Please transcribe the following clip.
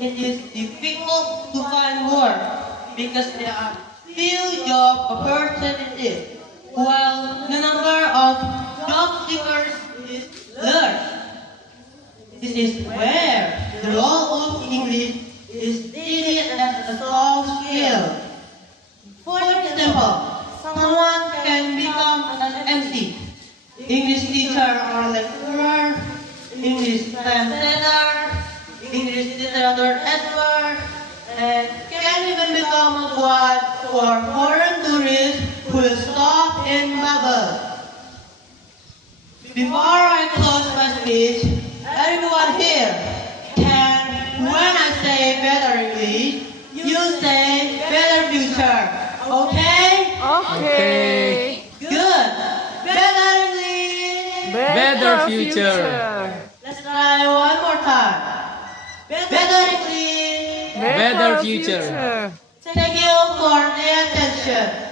it is difficult to find work because there are few job opportunities, while the number of job seekers is large. This is where the role of English is treated as a soft skill. For example, someone can become an MC, English teacher or lecturer, English translator, English literature expert, and can even become a guide for foreign tourists who will stop in Bubble. Before I close my speech, everyone here can, when I say better English, you say better future. Okay? Okay. Good. Better English. Better future. Let's try one more time. Better English. Better future. Thank you for the attention.